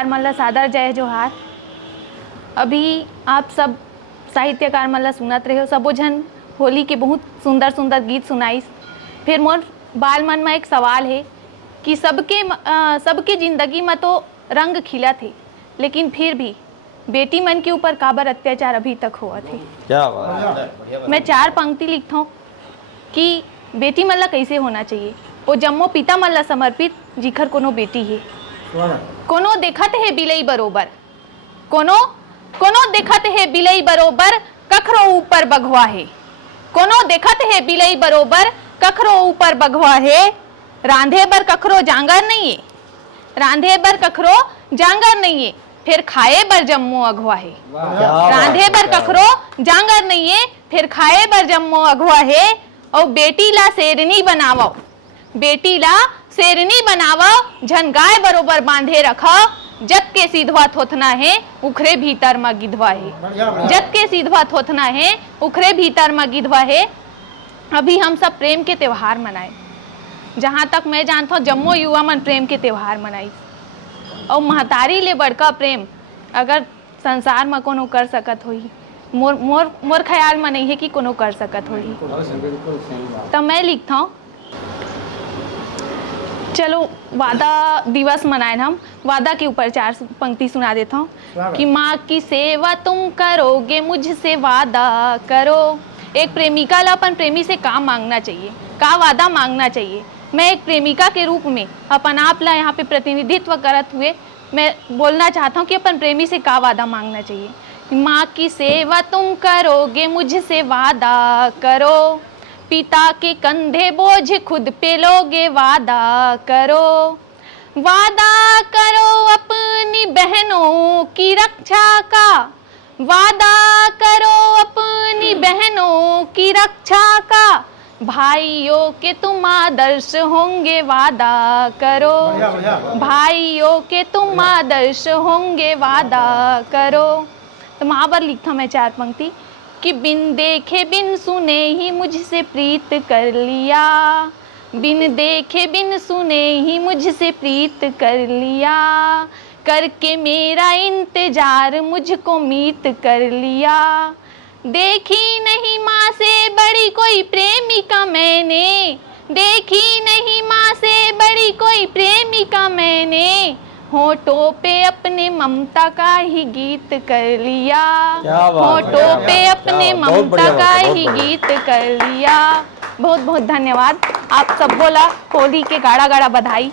साहित्यकार मन ला सादर जय जोहार। अभी आप सब साहित्यकार मन ला सुनत रहे हो, सबो झन होली के बहुत सुंदर सुंदर गीत सुनाइस। फिर मोर बाल मन में एक सवाल है कि सबके जिंदगी में तो रंग खिला थे, लेकिन फिर भी बेटी मन के ऊपर काबर अत्याचार अभी तक हुआ थे। क्या बात है। मैं 4 पंक्ति लिखता हूँ कि बेटी मन ला कैसे होना चाहिए। वो जम्मो पिता मन ला समर्पित जिखर कोनो बेटी है। कोनो देखत है बिलई बरोबर, कोनो देखत है बिलई बरोबर, कखरो ऊपर बघवा है। कोनो देखत है बिलई बरोबर, कखरो ऊपर बघवा है। रांधे बर कखरो जांगर नहीं है, रांधे बर कखरो जांगर नहीं है, फिर खाए बर जम्मो अगवा है। रांधे बर कखरो जांगर नहीं है, फिर खाए बर जम्मो अगवा है। और बेटी ला शेरनी बनावो, बेटी ला शेरनी बनावो, झन गाय बरोबर बांधे रखो। जत के सीधवा थोथना है, उखरे भीतर में गिधवा है। जत के सीधवा थोथना है, उखरे भीतर में गिधवा है। अभी हम सब प्रेम के त्योहार मनाए, जहाँ तक मैं जानता हूँ जम्मो युवा मन प्रेम के त्योहार मनाई। और महतारी ले बड़का प्रेम अगर संसार में कोनो कर सकत होही, मोर ख्याल में नहीं है कि कोनो कर सकत होही। तो मैं लिखता हूँ, चलो वादा दिवस मनाए हम, वादा के ऊपर 4 पंक्ति सुना देता हूँ कि माँ की सेवा तुम करोगे, मुझसे वादा करो। एक प्रेमिका ला अपन प्रेमी से का मांगना चाहिए, का वादा मांगना चाहिए। मैं एक प्रेमिका के रूप में अपन आप ला यहाँ पे प्रतिनिधित्व करत हुए मैं बोलना चाहता हूँ कि अपन प्रेमी से का वादा मांगना चाहिए। माँ की सेवा तुम करोगे, मुझसे वादा करो। पिता के कंधे बोझ खुद पे लोगे, वादा करो। वादा करो अपनी बहनों की रक्षा का, वादा करो अपनी बहनों की रक्षा का। भाइयों के तुम आदर्श होंगे, वादा करो। भाइयों के तुम आदर्श होंगे, वादा करो। तो वहाँ पर लिखता मैं 4 पंक्ति कि बिन देखे बिन सुने ही मुझसे प्रीत कर लिया, बिन देखे बिन सुने ही मुझसे प्रीत कर लिया। करके मेरा इंतजार मुझको मीत कर लिया। देखी नहीं माँ से बड़ी कोई प्रेमिका मैंने, देखी नहीं माँ से बड़ी कोई प्रेमिका मैंने। होठों पे अपने ममता का ही गीत कर लिया, होठों पे अपने ममता का ही गीत कर लिया। बहुत बहुत धन्यवाद आप सब बोला। होली के गाड़ा गाड़ा बधाई।